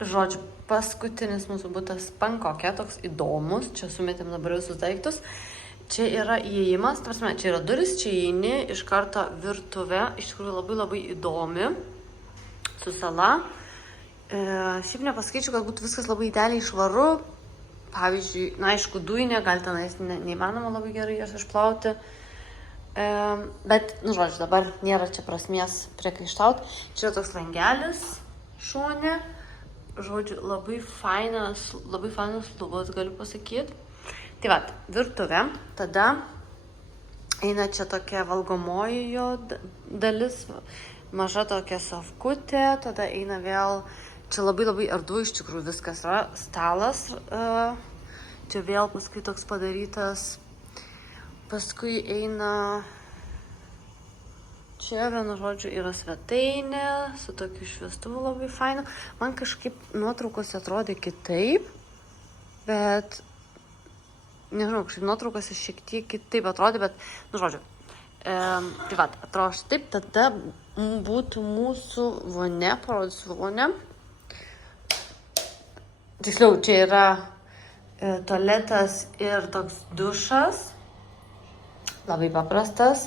Žodžiu, paskutinis mūsų butas Bankokė, toks įdomus, čia sumetėm dabar visus daiktus. Čia yra įėjimas, tarsi, čia yra duris, čia įeini, iš karto virtuvė, iš tikrųjų labai įdomi, su sala. Šiaip nepasakyčiau, kad būtų viskas labai idealiai švaru. Pavyzdžiui, na aišku, dujinė, gal tenais neįmanoma labai gerai jas išplauti. Bet, nu žodžiu, dabar nėra čia prasmės priekaištauti. Čia yra toks langelis šone. Žodžiu, labai fainas lubos, galiu pasakyti. Tai va, virtuvė, tada eina čia tokia valgomoji jo dalis, maža tokia sofkutė, tada eina vėl, čia labai erdvu iš tikrųjų viskas yra, stalas, čia vėl paskui toks padarytas, paskui eina, čia vienu žodžiu yra svetainė, su tokiu šviestuvu labai fainu, man kažkaip nuotraukose atrodė kitaip, bet nežinau, kažkaip nuotraukose šiek tiek kitaip atrodė, bet, nu žodžiu, tai va, atrodo šitaip, tada būtų mūsų vonė, parodysiu vonę. Tiksliau, čia yra tualetas ir toks dušas, labai paprastas,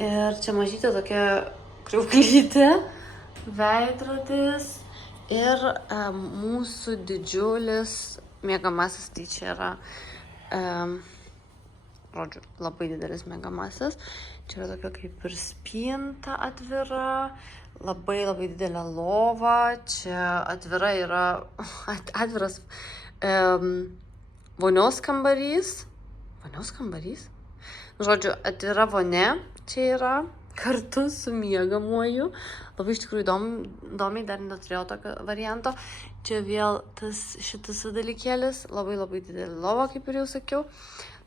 ir čia mažytė tokia kriauklytė, veidrodis ir mūsų didžiulis miegamasis, tai čia yra žodžiu, labai didelis miegamasis. Čia yra tokia kaip ir spinta atvira, labai didelė lova, čia atvira yra atviras vonios kambarys. Vonios kambarys? Žodžiu, atvira vonė čia yra kartu su miegamuoju. Labai iš tikrųjų įdomiai, dar neturėjau tokio varianto. Čia vėl šitas dalykėlis, labai didelė lova, kaip ir jau sakiau.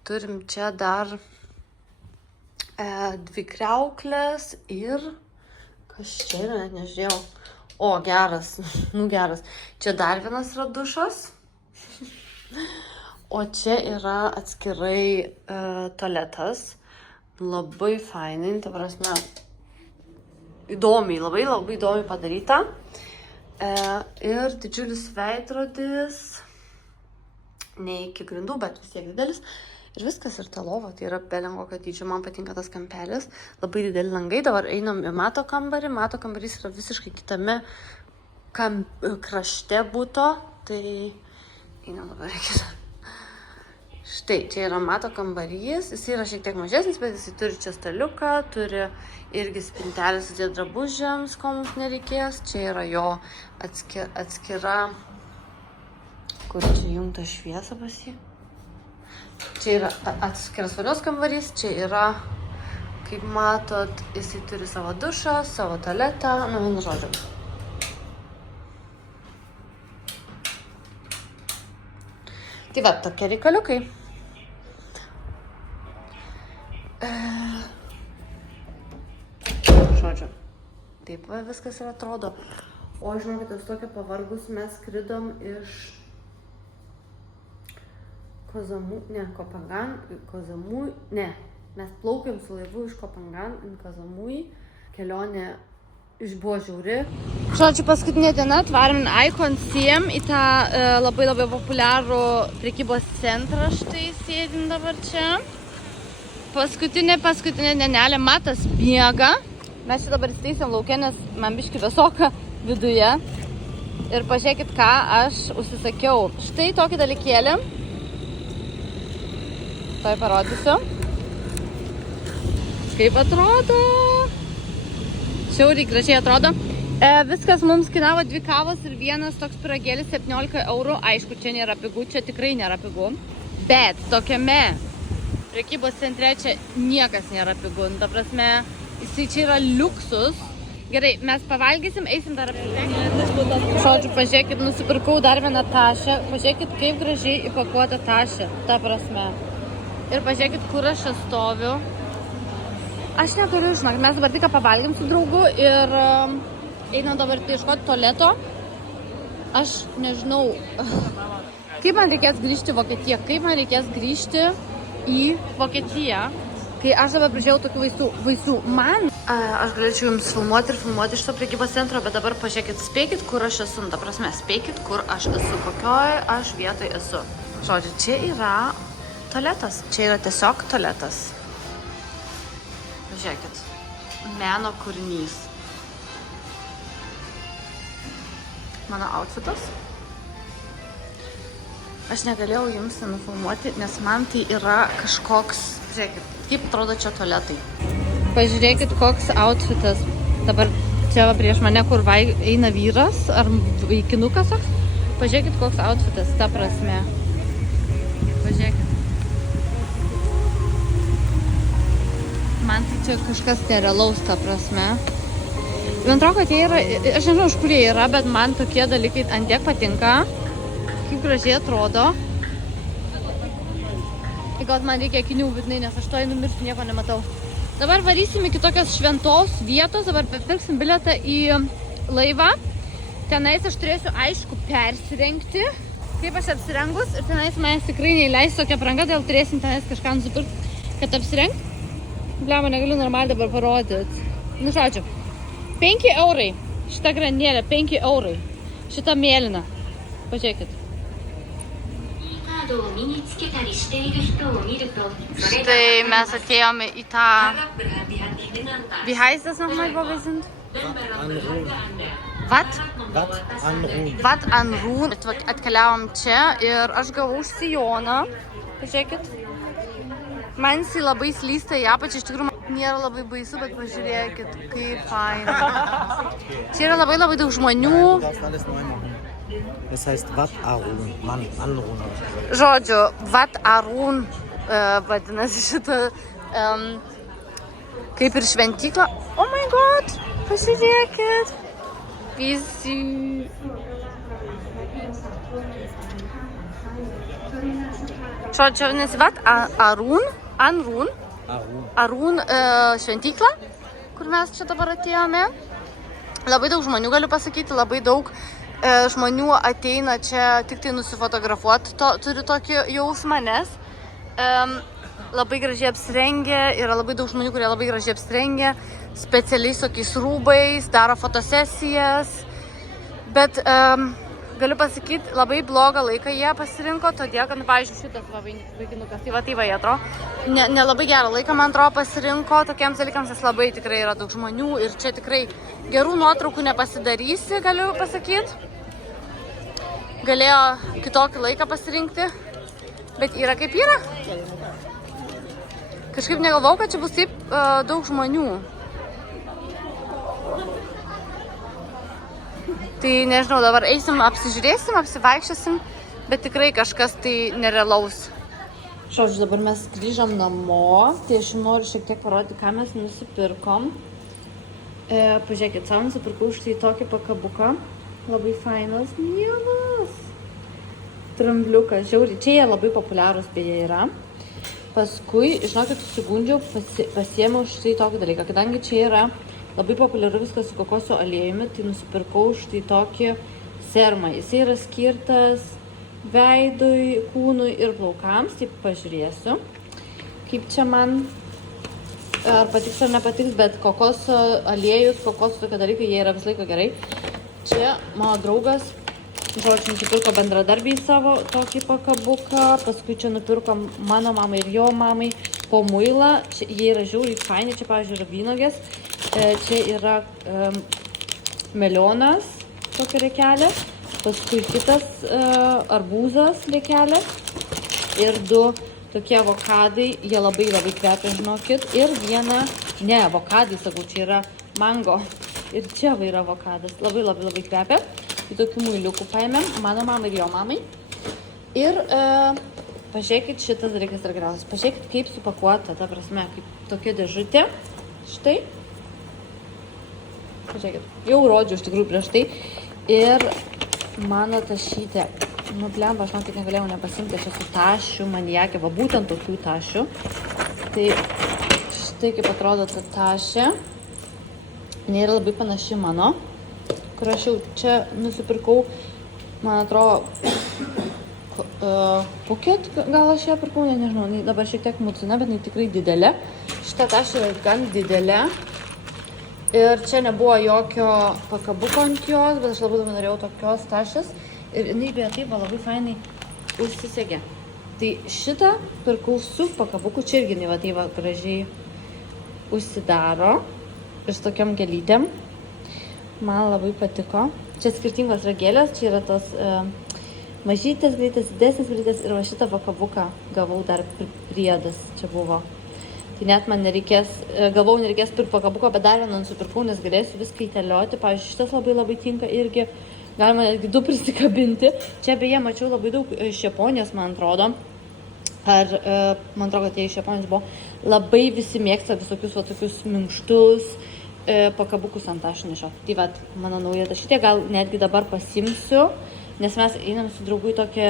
Turim čia dar 2 kriauklės ir kas čia yra, net nežiūrėjau. O, geras, geras. Čia dar vienas yra dušas. O čia yra atskirai tualetas. Labai fainai, ta prasme, įdomiai, labai įdomiai padaryta. Ir didžiulis veidrodis, ne iki grindų, bet vis tiek didelis. Ir viskas, ir ta lova, tai yra belengo, kad dydžio, man patinka tas kampelis. Labai dideli langai, dabar einam į mato kambarį. Mato kambarys yra visiškai kitame krašte buto, tai einam dabar į kitą. Štai, čia yra mato kambarys, jis yra šiek tiek mažesnis, bet jis turi čia staliuką, turi irgi spintelę sudėti drabužiams, ko mums nereikės. Čia yra jo atskira, kur čia jungta šviesa pas jį. Čia yra atskiras vonios kambarys, čia yra, kaip matot, jisai turi savo dušą, savo tualetą, nu vienu žodžiu. Tai va, tokie reikaliukai. Žodžiu, taip va viskas ir atrodo. O žinokit, aš tokia pavargus, mes skridom iš mes plaukėm su laivu iš Kopangan į Kazamui. Kelionė buvo žiauri. Žodžiu, paskutinė diena atvarėm Icon Siem į tą labai populiarų prekybos centrą. Štai sėdim dabar čia. Paskutinė dienelė, Matas miega. Mes čia dabar įsteisėm lauke, nes man biški vėsoka viduje. Ir pažiūrėkit, ką aš užsisakiau. Štai tokį dalykėlį. Tai parodysiu. Kaip atrodo. Šiauriai gražiai atrodo. Viskas mums kainavo 2 kavos ir vienas toks pyragėlis 17 eurų. Aišku, čia nėra pigu, čia tikrai nėra pigu. Bet tokiame prekybos centre čia niekas nėra pigu. Ta prasme, jisai čia yra liuksus. Gerai, mes pavalgysim, eisim dar apsipirkti. Žodžiu, pažiūrėkit, nusipirkau dar vieną tašę. Pažiūrėkit, kaip gražiai įpakuota tašė. Ta prasme. Ir pažiūrėkit, kur aš čia stoviu. Aš negaliu, žinok, mes dabar tik pavalgėm su draugu ir einam dabar ieškoti tualeto. Aš nežinau, kaip man reikės grįžti į Vokietiją, kaip man reikės grįžti į Vokietiją. Kai aš dabar prižiūrėjau tokių vaisių, man... Aš galėčiau jums filmuoti ir filmuoti šito prekybos centro, bet dabar pažiūrėkit, spėkit, kur aš esu. Ta prasme, spėkit, kur aš esu, kokioj aš vietoj esu. Žodžiu, čia yra tualetas. Čia yra tiesiog tualetas. Pažiūrėkit. Meno kūrinys. Mano outfitas. Aš negalėjau jums nufilmuoti, nes man tai yra kažkoks... Žiūrėkit, kaip atrodo čia tualetai. Pažiūrėkit, koks outfitas. Dabar čia va prieš mane, kur eina vyras ar vaikinukas toks. Pažiūrėkit, koks outfitas, ta prasme. Pažiūrėkit. Man tai čia kažkas nerealaus, ta prasme. Man atrodo, kad jie yra, aš nežinau, iš kur jie yra, bet man tokie dalykai ant tiek patinka. Kaip gražiai atrodo. Tai gal man reikia akinių būtinai, nes aš to numirsiu, nieko nematau. Dabar varysim iki tokios šventos vietos, dabar pirksim bilietą į laivą. Tenais aš turėsiu aišku persirengti, kaip aš apsirengus. Ir tenais manęs tikrai neįleis tokia apranga, todėl turėsim tenais kažką nusipirkti, kad apsirengt. Bliama, negaliu normaliai dabar parodyti. Nu, žodžiu, 5 eurai. Šita grandinėlė, 5 eurai. Šita mėlyna. Pažiūrėkit. Štai mes atėjome į tą... Wie heißt das nochmal, wo wir sind? Wat? Wat an Rūn. Atkeliavom čia ir aš gavau sijoną. Pažiūrėkit. Man jisai labai slysta į apačią. Iš tikrųjų, nėra labai baisu, bet pažiūrėkit, kaip faina. Čia yra labai daug žmonių. Das heißt Wat Arun, Anrun. Žodžiu, Wat Arun vadinasi šitą kaip ir šventykla. Oh my god, pasižiūrėkit. Visi. Žodžiu, nes Wat Arun šventykla, kur mes čia dabar atėjome. Labai daug žmonių, galiu pasakyti, labai daug žmonių ateina čia tik tai nusifotografuoti, turi tokį jausmą, nes labai gražiai apsirengę, yra labai daug žmonių, kurie labai gražiai apsirengę, specialiais tokiais rūbais, daro fotosesijas, bet galiu pasakyti, labai blogą laiką jie pasirinko, todėl, kad, pavyzdžiui, šitas vaikinukas, tai va jie atrodo, nelabai gerą laiką, man atrodo, pasirinko tokiems dalykams, nes labai tikrai yra daug žmonių ir čia tikrai gerų nuotraukų nepasidarysi, galiu pasakyti. Galėjo kitokį laiką pasirinkti, bet yra kaip yra. Kažkaip negalvau, kad čia bus taip daug žmonių. Tai nežinau, dabar eisim, apsižiūrėsim, apsivaikščiosim, bet tikrai kažkas tai nerealaus. Žodžiu, dabar mes grįžom namo, tai aš noriu šiek tiek parodyti, ką mes nusipirkom. Pažiūrėkit, savo nusipirkau štai tokį pakabuką. Labai fainas, mielas. Trambliukas, žiauriai. Čia jie labai populiarūs beje yra. Paskui, žinokit, susigundžiau, pasiėmiau štai tokį dalyką. Kadangi čia yra labai populiaru viskas su kokosų aliejumi, tai nusipirkau štai tokį serumą. Jisai yra skirtas veidui, kūnui ir plaukams. Taip pažiūrėsiu, kaip čia man... Ar patiks ar nepatiks, bet kokoso aliejus, kokoso tokie dalykai, jie yra vis laiko gerai. Čia mano draugas, žodžiu, nusipirko bendradarbiai savo tokį pakabuką, paskui čia nupirko mano mamai ir jo mamai po muilą. Čia, jie yra žiauriai faini, čia, pavyzdžiui, yra vynogės, čia yra melionas, tokia riekelė, paskui kitas arbūzas riekelė ir 2 tokie avokadai, jie labai kvepia, žinokit. Ir vieną, ne, avokadai, sakau, čia yra mango. Ir čia va yra avokadas, labai kvepia. Tai tokių muiliukų paėmėm, mano mamai ir jo mamai. Ir pažiūrėkit, šitas dalykas yra geriausias. Pažiūrėkit, kaip supakuota, ta prasme, kaip tokia dėžutė. Štai. Pažiūrėkit, jau rodžiau iš tikrųjų prieš tai. Ir mano tašytė. Nu, blemba, aš žinokit, negalėjau nepasimti, aš esu tašių maniakė, va būtent tokių tašių. Tai štai kaip atrodo ta tašė. Jis yra labai panaši mano, kur aš jau čia nusipirkau, man atrodo, Phuket, gal aš ją pirkau, nežinau, dabar šiek tiek mucina, bet jinai tikrai didelė. Šitą tašę yra gan didelė. Ir čia nebuvo jokio pakabuko ant jos, bet aš labai norėjau tokios tašės. Ir jinai beje taip labai fainai užsisegė. Tai šitą pirkau su pakabuku, čia irgi jinai va taip gražiai užsidaro. Ir su tokiam gėlytėm. Man labai patiko. Čia skirtingos yra gėlės, čia yra tos mažytės gėlytės, didesnės gėlytės ir va šitą pakabuką gavau dar priedas čia buvo. Tai net man nereikės pirkti pakabuko, bet dar vieną nusipirkau, nes galėsiu viską įtelioti. Pavyzdžiui, šitas labai tinka irgi, galima netgi 2 prisikabinti. Čia beje mačiau labai daug iš Japonijos, man atrodo. Man atrodo, kad jie iš Japonijos buvo. Labai visi mėgsta visokius va tokius minkštus pakabukus ant tašų nešioti. Tai vat, mano nauja tašytė, gal netgi dabar pasimsiu, nes mes einam su draugu į tokią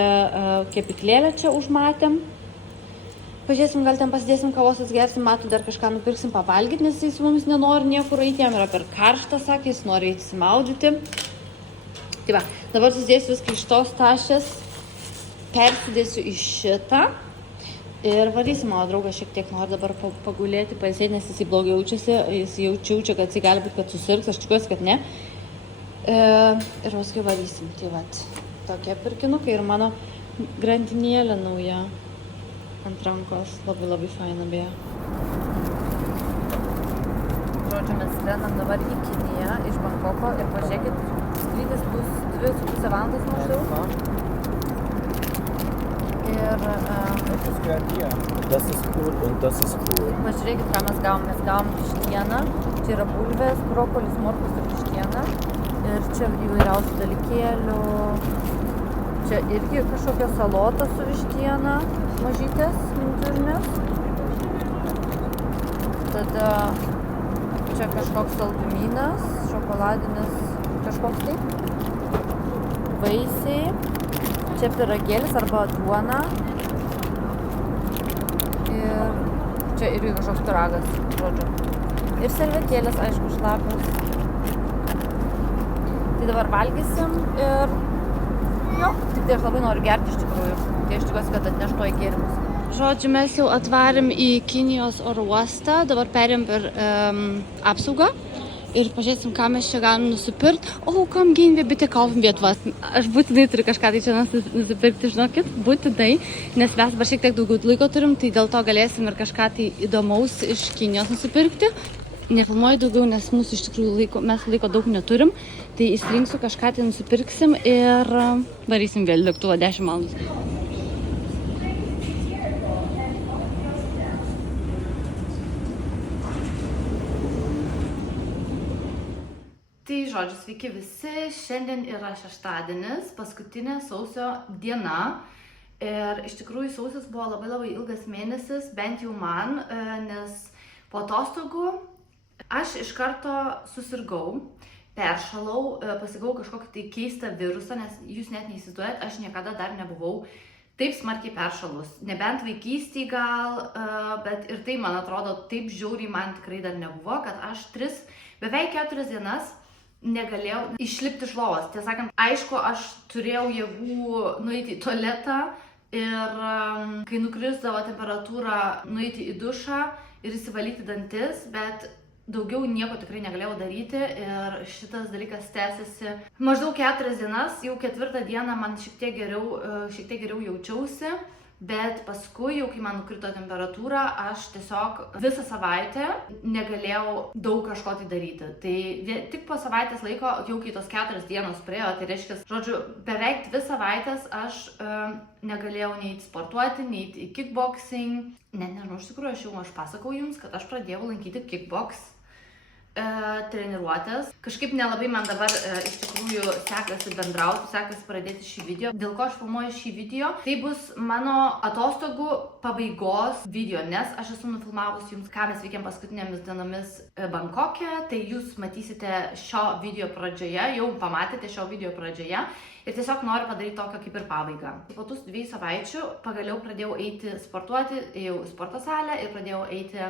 kepyklėlę čia užmatėm. Pažiūrėsim, gal ten pasidėsim kavos, atsgersim, matų dar kažką nupirksim pavalgyti, nes jis su mumis nenori niekur eiti, jam yra per karštą, sakė, jis nori eiti įsimaudyti. Tai va, dabar susidėsiu viską iš tos tašės, persidėsiu į šitą. Ir varysim, mano draugas šiek tiek nori dabar pagulėti, pailsėti, nes jis blogai jaučiasi, jis jaučia, kad jis gali būti, kad susirgs, aš tikiuosi, kad ne. Ir paskui varysim, tai vat, tokie pirkinukai ir mano grandinėlė nauja ant rankos, labai faina beje. Žodžiu, mes skrendam dabar į Kiniją iš Bankoko ir pažiūrėkit, skrydis bus 2,5 valandos maždaug. Ir Das gehört hier. Das ist cool und das ist cool. Pažiūrėkit, ką mes gavom. Mes gavom vištieną. Čia yra bulvės, brokolis, morkos ir vištiena. Ir čia įvairiausių dalykėlių. Čia irgi kažkokia salota su vištiena. Mažytės, minturnės. Tada čia kažkoks saldumynas, šokoladinis kažkoks taip. Vaisiai. Čia pyragėlis arba duona. Ir čia irgi kažkoks pyragas, žodžiu. Ir servetėlės, aišku, šlapios. Tai dabar valgysim ir jo, tik tai aš labai noriu gerti iš tikrųjų. Tai aš tikiuosi, kad atneš tuoj gėrimus. Žodžiu, mes jau atvarėm į Kinijos oro uostą, dabar perėm per apsaugą. Ir pažiūrėsim, ką mes čia galim nusipirkti. O, kam gehen wir bitte kaufen wir etwas? Aš būtinai turiu kažką tai čia nusipirkti, žinokit, būtinai, nes mes dabar šiek tiek daugiau laiko turim, tai dėl to galėsim ir kažką tai įdomaus iš Kinijos nusipirkti. Nefilmuoju daugiau, nes mūsų iš tikrųjų mes laiko daug neturim, tai įsirinksiu kažką tai nusipirksim ir varysim vėl lėktuvą 10 valandų. Tai žodžiu, sveiki visi, šiandien yra šeštadienis, paskutinė sausio diena ir iš tikrųjų sausis buvo labai ilgas mėnesis, bent jau man, nes po atostogų aš iš karto susirgau, peršalau, pasigavau kažkokį tai keistą virusą, nes jūs net neįsivaizduojat, aš niekada dar nebuvau taip smarkiai peršalus, nebent vaikystėj gal, bet ir tai man atrodo taip žiauriai man tikrai dar nebuvo, kad aš beveik 4 dienas negalėjau išlipti iš lovos. Tiesą sakant, aišku, aš turėjau jėgų nueiti į tualetą ir kai nukrisdavo temperatūra, nueiti į dušą ir įsivalyti dantis, bet daugiau nieko tikrai negalėjau daryti ir šitas dalykas tęsiasi maždaug 4 dienas, jau 4 dieną man šiek tiek geriau jaučiausi. Bet paskui, jau kai man nukrito temperatūra, aš tiesiog visą savaitę negalėjau daug kažko tai daryti. Tai tik po savaitės laiko, jau kai tos 4 dienos praėjo, tai reiškia, žodžiu, beveik 2 savaitės aš negalėjau neiti sportuoti, neiti į kickboxing. Nežinau, iš tikrųjų, aš pasakau jums, kad aš pradėjau lankyti kickbox treniruotės. Kažkaip nelabai man dabar iš tikrųjų sekasi bendrauti, sekasi pradėti šį video. Dėl ko aš filmuoju šį video? Tai bus mano atostogų pabaigos video, nes aš esu nufilmavus jums, ką mes veikėm paskutinėmis dienomis Bankoke. Tai jūs matysite šio video pradžioje, jau pamatėte šio video pradžioje. Ir tiesiog noriu padaryti tokią kaip ir pabaigą. Po tų 2 savaičių pagaliau pradėjau eiti sportuoti, ėjau į sporto salę ir pradėjau eiti.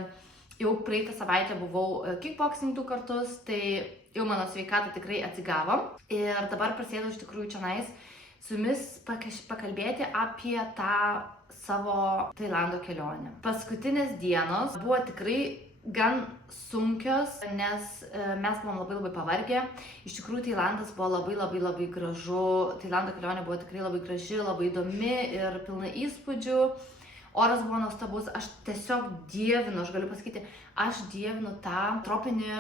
Jau praeitą savaitę buvau kickboxing 2 kartus, tai jau mano sveikata tikrai atsigavo. Ir dabar prasidėjau iš tikrųjų čionais su jumis pakalbėti apie tą savo Tailando kelionę. Paskutinės dienos buvo tikrai gan sunkios, nes mes buvom labai pavargę. Iš tikrųjų, Tailandas buvo labai gražu. Tailando kelionė buvo tikrai labai graži, labai įdomi ir pilna įspūdžių. Oras buvo nuostabus. Aš tiesiog dievinu, aš galiu pasakyti, aš dievinu tą tropinį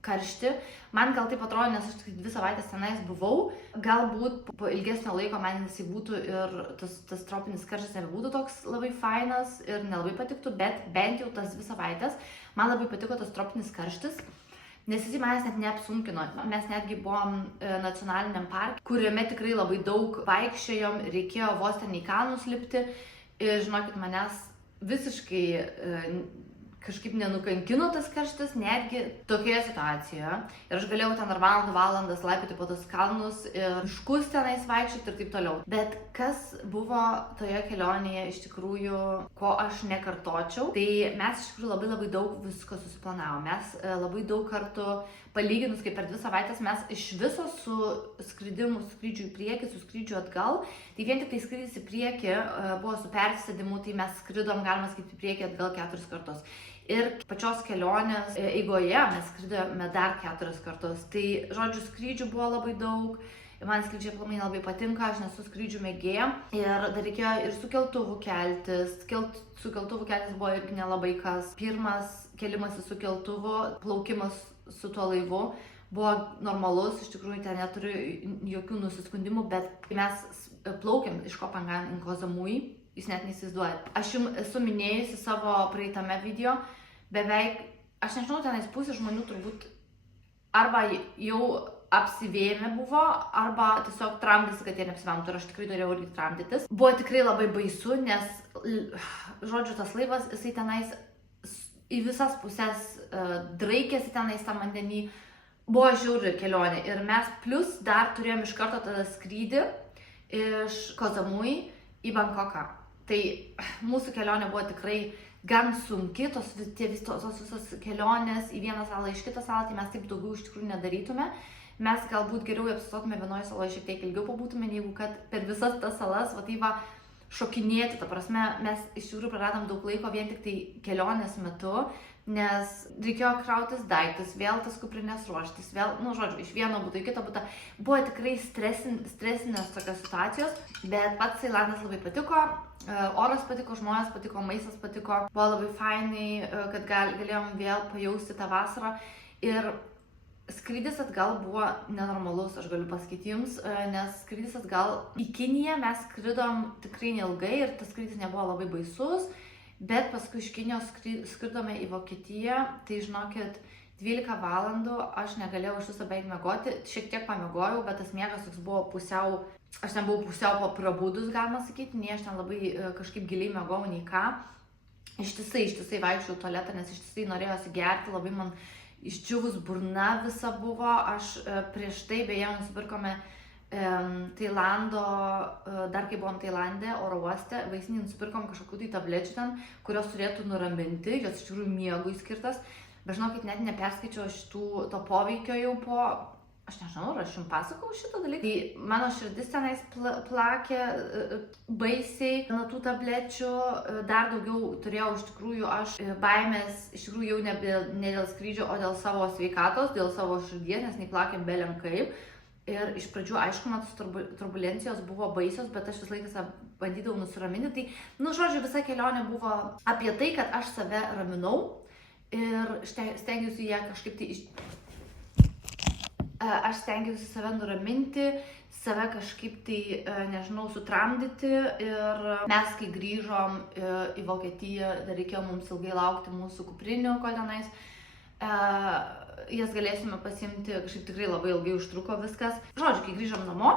karštį. Man gal taip atrodo, nes aš tik 2 savaitės tenais buvau. Galbūt po ilgesnio laiko man jisai būtų ir tas tropinis karštis nebūtų toks labai fainas ir nelabai patiktų, bet bent jau tas 2 savaitės man labai patiko tas tropinis karštis, nes jisai manęs net neapsunkino. Mes netgi buvom nacionaliniam parke, kuriame tikrai labai daug vaikščiojom, reikėjo vos ten į kalnus lipti. Ir žinokit, manęs visiškai kažkaip nenukankino tas karštis, netgi tokioje situacijoje. Ir aš galėjau ten ar valandas laipioti po tos kalnus ir miškus tenais vaikščioti ir taip toliau. Bet kas buvo toje kelionėje iš tikrųjų, ko aš nekartočiau, tai mes iš tikrųjų labai daug visko susiplanavom. Mes labai daug kartų palyginus, kaip per 2 savaitės, mes iš viso su skridimu, skrydžiu į priekį, su skrydžiu atgal, tai vien tik tai skrydis į priekį buvo su persėdimu, tai mes skridom, galima sakyti, į priekį atgal 4 kartus. Ir pačios kelionės eigoje mes skridome dar 4 kartus. Tai, žodžiu, skrydžių buvo labai daug. Man skrydžiai aplamai labai patinka, aš nesu skrydžių mėgėja. Ir dar reikėjo ir su keltuvu keltis. Su keltuvu keltis buvo irgi nelabai kas. Pirmas kelimas su keltuvu, plaukimas su tuo laivu buvo normalus. Iš tikrųjų, ten neturiu jokių nusiskundimų, bet kai mes plaukėm iš Koh Phangan į Koh Samui, jūs net neįsivaizduojat. Aš jums esu minėjusi savo praeitame video, beveik, aš nežinau, tenais pusė žmonių turbūt arba jau apsivėmę buvo, arba tiesiog tramdėsi, kad jie neapsivėmtų, ir aš tikrai norėjau irgi tramdytis. Buvo tikrai labai baisu, nes, žodžiu, tas laivas, jisai tenais į visas pusės draikėsi tenais tą vandenį. Buvo žiauri kelionė ir mes plus dar turėjom iš karto tada skrydį iš Koh Samui į Bangkoką. Tai mūsų kelionė buvo tikrai gan sunki, tos visos kelionės į vieną salą iš kitą salą, tai mes taip daugiau iš tikrųjų nedarytume. Mes galbūt geriau apsistotume vienoje saloje, šiek tiek ilgiau pabūtume, negu kad per visas tas salas, va taip va, šokinėti. Ta prasme, mes iš tikrųjų praradom daug laiko vien tik tai kelionės metu, nes reikėjo krautis daiktus, vėl tas kuprinės ruoštis, vėl, žodžiu, iš vieno buto į kitą butą. Buvo tikrai stresinės tokios situacijos, bet pats Tailandas labai patiko, oras patiko, žmonės patiko, maistas patiko, buvo labai fainai, kad galėjom vėl pajausti tą vasarą. Ir skrydis atgal buvo nenormalus, aš galiu pasakyti jums, nes skrydis atgal į Kiniją mes skridom tikrai neilgai ir tas skrydis nebuvo labai baisus, bet paskui iš Kinijos skridome į Vokietiją, tai žinokit, 12 valandų aš negalėjau iš viso beveik miegoti, šiek tiek pamiegojau, bet tas miegas toks buvo pusiau, aš ten buvau pusiau prabudus, galima sakyti, nei aš ten labai kažkaip giliai miegojau, nei ką. Ištisai vaikščiau tualetą, nes ištisai norėjosi gerti, labai man išdžiūvus burna visa buvo. Aš prieš tai beje nusipirkome Tailando, dar kai buvom Tailande, oro uoste, vaistinį nusipirkom kažkokių tai tablečių ten, kurios turėtų nuraminti, jos iš tikrųjų miegui skirtas. Bet žinokit, net neperskaičiau to poveikio jau po, aš nežinau, ar aš jums pasakau šitą dalyką. Tai mano širdis tenais plakė baisiai nuo tų tablečių, dar daugiau turėjau iš tikrųjų aš baimės, iš tikrųjų jau ne dėl skrydžio, o dėl savo sveikatos, dėl savo širdies, nes neplakėm belenkaip. Ir iš pradžių, aišku, man tos turbulencijos buvo baisios, bet aš vis laiką bandydavau nusiraminti. Tai, žodžiu, visa kelionė buvo apie tai, kad aš save raminau ir stengiausi ją kažkaip tai aš stengiausi save nuraminti, save kažkaip tai, nežinau, sutramdyti. Ir mes, kai grįžom į Vokietiją, dar reikėjo mums ilgai laukti mūsų kuprinių, kol tenais jas galėsime pasiimti, kažkaip tikrai labai ilgai užtruko viskas. Žodžiu, kai grįžom namo,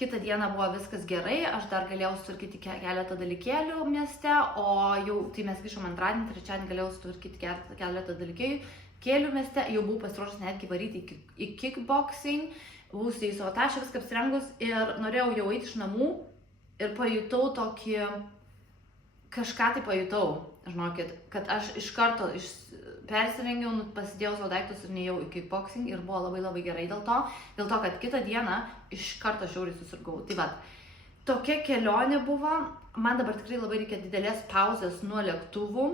kitą dieną buvo viskas gerai, aš dar galėjau sutvarkyti keletą dalykėlių mieste, o jau, tai mes grįžom antradienį, trečiadienį galėjau sutvarkyti keletą dalykėlių mieste, jau buvau pasiruošęs netgi varyti į kickboxing, buvau į savo tašę viską apsirengus ir norėjau jau eiti iš namų ir pajutau tokį, kažką tai pajutau, žinokit, kad aš iš karto persirengiau, pasidėjau savo daiktus ir nejau į kickboxing ir buvo labai gerai dėl to, kad kitą dieną iš karto žiauriai susirgau. Tai vat, tokia kelionė buvo. Man dabar tikrai labai reikia didelės pauzės nuo lėktuvų,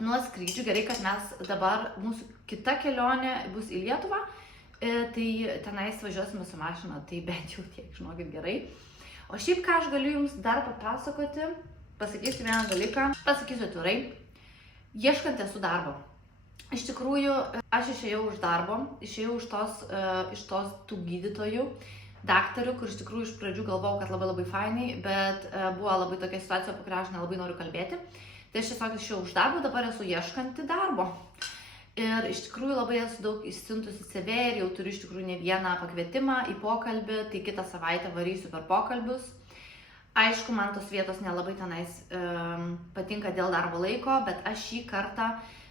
nuo skrydžių. Gerai, kad mes dabar, mūsų kita kelionė bus į Lietuvą, tai tenais važiuosime su mašina, tai bent jau tiek, žinokit, gerai. O šiaip, ką aš galiu jums dar papasakoti, pasakysiu vieną dalyką, pasakysiu atvirai, ieškant esu darbo. Iš tikrųjų, aš išėjau iš darbo, išėjau iš tos tų gydytojų, daktarių, kur iš tikrųjų iš pradžių galvojau, kad labai fainai, bet buvo labai tokia situacija, apie kurią aš nelabai noriu kalbėti. Tai aš tiesiog išėjau iš darbo, dabar esu ieškanti darbo. Ir iš tikrųjų labai esu daug išsiuntusi CV ir jau turiu iš tikrųjų ne vieną pakvietimą į pokalbį, tai kitą savaitę varysiu per pokalbius. Aišku, man tos vietos nelabai tenais patinka dėl darbo laiko, bet aš šį kartą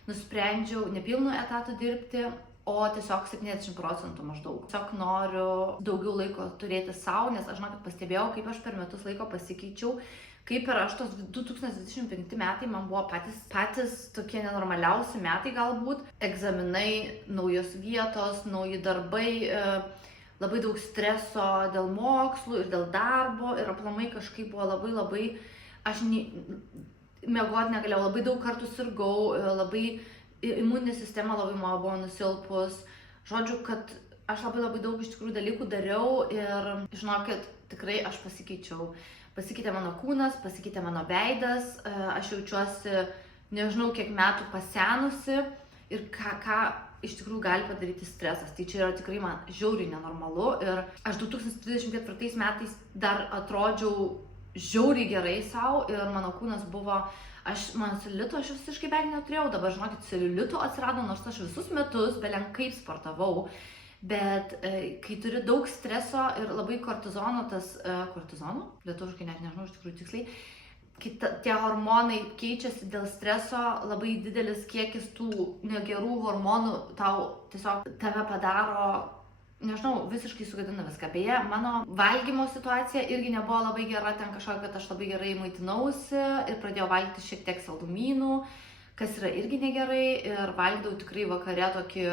nusprendžiau nepilnu etatu dirbti, o tiesiog 70% maždaug. Tiesiog noriu daugiau laiko turėti savo, nes aš žinau, kad pastebėjau, kaip aš per metus laiko pasikeičiau, kaip ir aš tos 2025 metai man buvo patys tokie nenormaliausi metai galbūt. Egzaminai, naujos vietos, nauji darbai, labai daug streso dėl mokslų ir dėl darbo ir aplamai kažkaip buvo labai, aš miegot negalėjau, labai daug kartų sirgau, labai imuninė sistema labai man buvo nusilpus. Žodžiu, kad aš labai daug iš tikrųjų dalykų dariau ir žinokit, tikrai aš pasikeičiau. Pasikeitė mano kūnas, pasikeitė mano veidas, aš jaučiuosi, nežinau, kiek metų pasenusi ir ką iš tikrųjų gali padaryti stresas. Tai čia yra tikrai man žiauriai nenormalu ir aš 2024 metais dar atrodžiau žiauriai gerai savo ir mano kūnas buvo, mano celiulito aš visiškai beveik neturėjau, dabar žinokit, celiulito atsirado, nors aš visus metus belenkaip sportavau. Bet kai turi daug streso ir labai kortizono, lietuviškai net nežinau iš tikrųjų tiksliai, kai tie hormonai keičiasi dėl streso, labai didelis kiekis tų negerų hormonų tave padaro, nežinau, visiškai sugadina viską. Beje, mano valgymo situacija irgi nebuvo labai gera, ten kažkokia, kad aš labai gerai maitinausi ir pradėjau valgyti šiek tiek saldumynų, kas yra irgi negerai ir valgydavau tikrai vakare tokį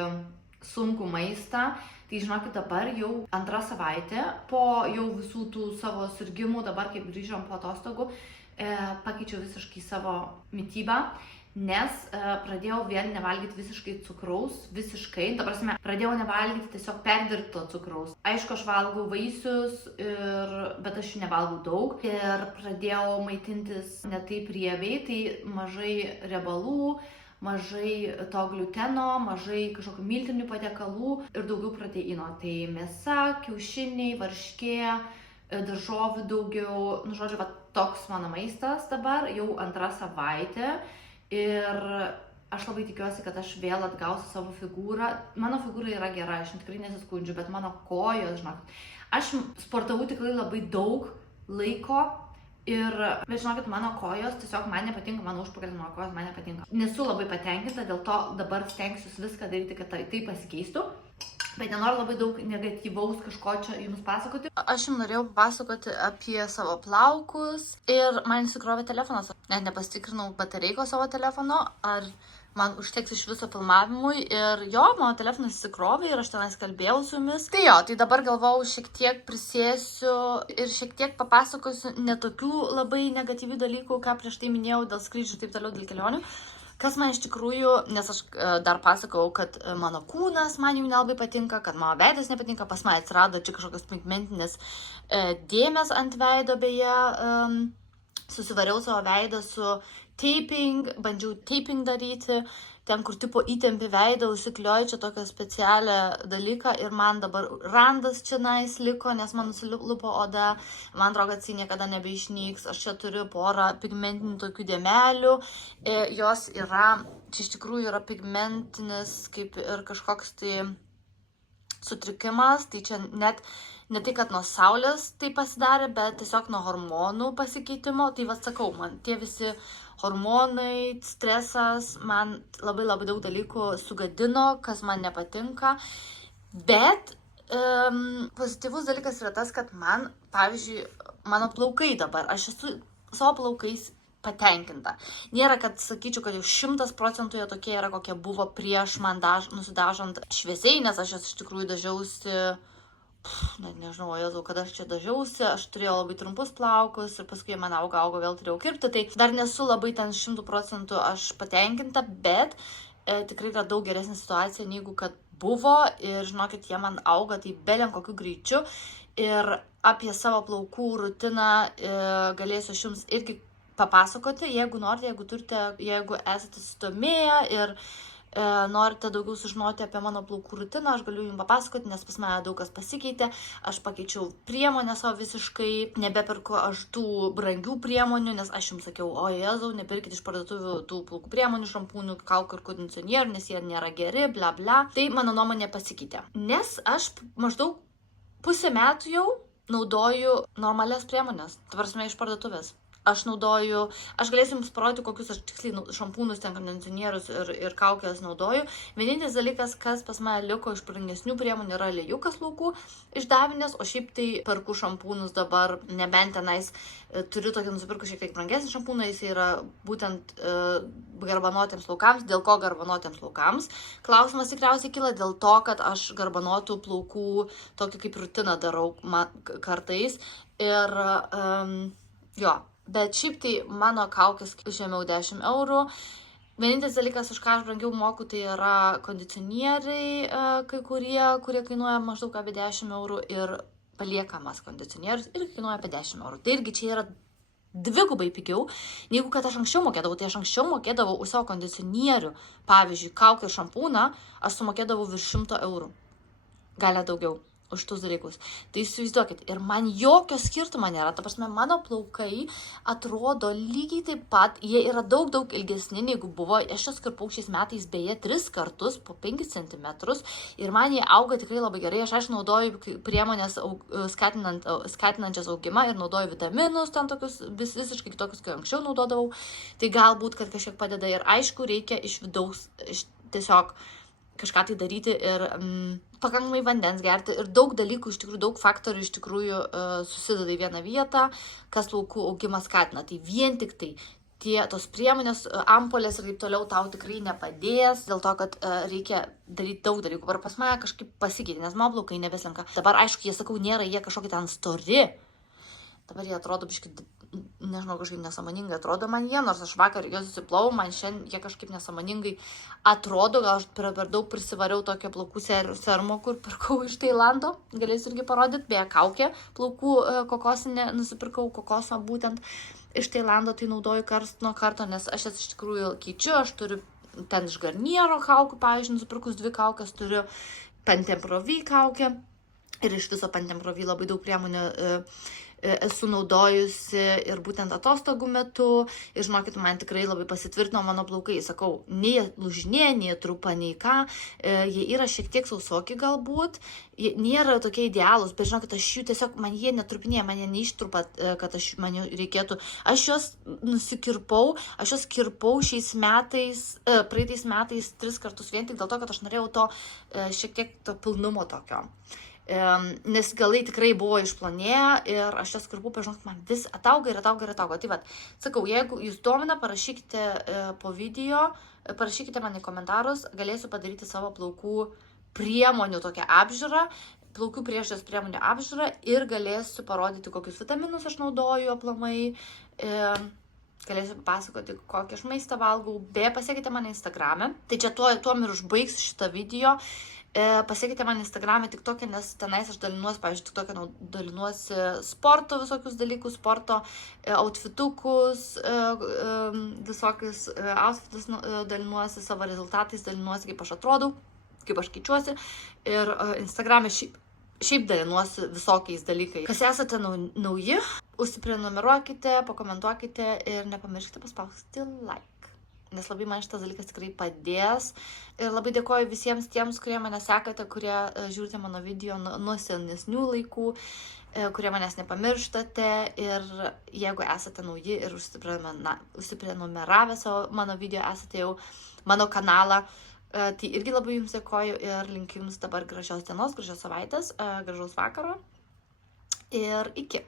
sunkų maistą. Tai žinokit, dabar jau antra savaitė po jau visų tų savo sirgimų, dabar kaip grįžom po atostogų, pakeičiau visiškai savo mitybą, nes pradėjau vėl nevalgyti visiškai cukraus, ta prasme, pradėjau nevalgyti tiesiog perdirbto cukraus. Aišku, aš valgau vaisius, bet aš jų nevalgau daug ir pradėjau maitintis ne taip riebiai, tai mažai riebalų, mažai to gliuteno, mažai kažkokių miltinių patiekalų ir daugiau proteino. Tai mėsa, kiaušiniai, varškė, daržovių daugiau, žodžiu, toks mano maistas dabar, jau antra savaitė ir aš labai tikiuosi, kad aš vėl atgausiu savo figūrą. Mano figūra yra gera, aš tikrai nesiskundžiu, bet mano kojos, žinokit, aš sportavau tikrai labai daug laiko. Bet žinokit, mano kojos tiesiog man nepatinka, mano užpakalis, mano kojos man nepatinka. Nesu labai patenkinta, dėl to dabar stengsiuosi viską daryti, kad tai pasikeistų. Bet nenoriu labai daug negatyvaus kažko čia jums pasakoti. Aš jums norėjau pasakoti apie savo plaukus ir man įsikrovė telefonas. Net nepasitikrinau batareikos savo telefono, ar man užteks iš viso filmavimui ir jo, mano telefonas įsikrovė ir aš tenais kalbėjau su jumis. Tai jo, tai dabar galvojau šiek tiek prisėsiu ir šiek tiek papasakosiu netokių labai negatyvių dalykų, ką prieš tai minėjau dėl skrydžių ir taip toliau, dėl kelionių. Kas man iš tikrųjų, nes aš dar pasakau, kad mano kūnas man jau nelabai patinka, kad mano veidas nepatinka, pas mane atsirado čia kažkokios pigmentinės dėmės ant veido, beje, susivariau savo veidą su taping, bandžiau taping daryti, ten kur tipo įtempi veidą, užsiklioju čia tokią specialią dalyką ir man dabar randas čia nais liko, nes man nusilupo oda, man atrodo, kad jis niekada nebeišnyks, aš čia turiu porą pigmentinių tokių dėmelių, jos yra, čia iš tikrųjų yra pigmentinis kaip ir kažkoks tai sutrikimas, tai čia net ne tai, kad nuo saulės tai pasidarė, bet tiesiog nuo hormonų pasikeitimo, tai sakau, man tie visi hormonai, stresas, man labai daug dalykų sugadino, kas man nepatinka, bet pozityvus dalykas yra tas, kad man, pavyzdžiui, mano plaukai dabar, aš esu savo plaukais patenkinta. Nėra, kad sakyčiau, kad jau 100% jie tokie yra, kokie buvo prieš man nusidažant šviesiai, nes aš jas iš tikrųjų dažiausi net nežinau, Jėzau, kada aš čia dažiausi, aš turėjau labai trumpus plaukus ir paskui man augo, vėl turėjau kirpti, tai dar nesu labai ten 100% aš patenkinta, bet tikrai yra daug geresnė situacija, negu kad buvo ir žinokit, jie man auga tai belen kokiu greičiu ir apie savo plaukų rutiną galėsiu aš jums irgi papasakoti, jeigu norite, jeigu turite, jeigu esate susidomėję ir norite daugiau sužinoti apie mano plaukų rutiną, aš galiu jums papasakoti, nes pas mane daug kas pasikeitė, aš pakeičiau priemonę savo visiškai, nebeperku aš tų brangių priemonių, nes aš jums sakiau, o Jėzau, nepirkit iš parduotuvių tų plaukų priemonių, šampūnų, kaukų ir kondicionierių, nes jie nėra geri, bla bla. Tai mano nuomonė pasikeitė, nes aš maždaug pusę metų jau naudoju normalias priemonės, tvarsime iš parduotuvės. Aš galėsiu jums parodyti, kokius aš tiksliai šampūnus, ten kondicionierius ir kaukės naudoju. Vienintelis dalykas, kas pas mane liko iš brangesnių priemonių, yra aliejūkas plaukų išdavinės, o šiaip tai perku šampūnus dabar, nebent tenais turiu tokį nusipirku šiek tiek brangesnį šampūną, jis yra būtent garbanotiems plaukams. Dėl ko garbanotiems plaukams? Klausimas tikriausiai kyla dėl to, kad aš garbanotų plaukų tokį kaip rutiną darau kartais ir jo. Bet šiaip tai mano kaukės žemiau 10 eurų. Vienintelis dalykas, už ką aš brangiau moku, tai yra kondicionieriai, kai kurie kainuoja maždaug apie 10 eurų ir paliekamas kondicionierius irgi kainuoja apie 10 eurų. Tai irgi čia yra dvigubai pigiau, negu kad aš anksčiau mokėdavau. Tai aš anksčiau mokėdavau už savo kondicionierių, pavyzdžiui, kaukę ir šampūną, aš sumokėdavau virš 100 eurų. Gal net daugiau. Už tus dalykus. Tai įsivaizduokit, ir man jokio skirtumo nėra. Ta prasme, mano plaukai atrodo lygiai taip pat, jie yra daug ilgesni negu buvo. Aš jas kirpau šiais metais beje 3 kartus po 5 cm ir man jie auga tikrai labai gerai. Aš naudoju priemonės skatinančias augimą ir naudoju vitaminus, ten tokius visiškai kitokius, kai anksčiau naudodavau. Tai galbūt, kad kažkiek padeda ir aišku, reikia iš vidaus tiesiog kažką tai daryti ir pakankamai vandens gerti ir daug dalykų, iš tikrųjų, daug faktorių iš tikrųjų susideda į vieną vietą, kas plaukų augimą skatina. Tai vien tik tai tos priemonės, ampolės ir taip toliau tau tikrai nepadės, dėl to, kad reikia daryti daug dalykų. Dabar pas mane kažkaip pasikeitė, nes mano plaukai nebeslenka. Dabar, aišku, jie, sakau, nėra jie kažkokie ten stori. Dabar jie atrodo biškai, nežinau, kažkaip nesąmoningai atrodo man jie, nors aš vakar juos susiplovau, man šiandien jie kažkaip nesąmoningai atrodo, gal aš per daug prisivariau tokio plaukų serumo, kur pirkau iš Tailando, galėsiu irgi parodyti, beje kaukė plaukų kokosinė, nusipirkau kokosą būtent iš Tailando, tai naudoju karts nuo karto, nes aš jas iš tikrųjų keičiu, aš turiu ten iš Garniero kaukų, pavyzdžiui, nusipirkus 2 kaukės, turiu Pantene-Pro-V kaukę ir iš viso Pantene-Pro-V labai daug priemonių esu naudojusi ir būtent atostogų metu ir žinokit, man tikrai labai pasitvirtino mano plaukai, sakau, nei lūžinė, nei trupa, nei ką, jie yra šiek tiek sausoki galbūt, jie nėra tokie idealūs, bet žinokit, aš jų tiesiog, man jie netrupinėja, man jie neištrupa, kad man jų reikėtų, aš juos nusikirpau, aš juos kirpau šiais metais, praeitais metais 3 kartus vien tik dėl to, kad aš norėjau to šiek tiek to pilnumo tokio. Nes galai tikrai buvo išplonėję ir aš jas kirpau, žinokit, man vis atauga. Tai vat, sakau, jeigu jūs domina, parašykite po video, parašykite man į komentarus, galėsiu padaryti savo plaukų priemonių tokią apžiūrą, plaukų priežiūros priemonių apžiūrą ir galėsiu parodyti, kokius vitaminus aš naudoju aplamai, galėsiu papasakoti, kokį aš maistą valgau, beje, pasiekite mane Instagram'e, tai čia tuom ir užbaigsiu šitą video. Pasiekite man Instagram'e, TikTok'e, nes tenais aš dalinuosi, pavyzdžiui, TikTok'e dalinuosi sporto visokius dalykus, sporto outfitukus, visokius outfitus dalinuosi, savo rezultatais dalinuosi, kaip aš atrodau, kaip aš keičiuosi ir Instagram'e šiaip dalinuosi visokiais dalykais. Kas esate nauji, užsiprenumeruokite, pakomentuokite ir nepamirškite paspausti like. Nes labai man šitas dalykas tikrai padės. Ir labai dėkoju visiems tiems, kurie mane sekate, kurie žiūrite mano video nuo senesnių laikų, kurie manęs nepamirštate. Ir jeigu esate nauji ir užsiprenumeravę savo mano video, esate jau mano kanalą, tai irgi labai jums dėkoju ir linkiu jums dabar gražios dienos, gražios savaitės, gražaus vakaro. Ir iki.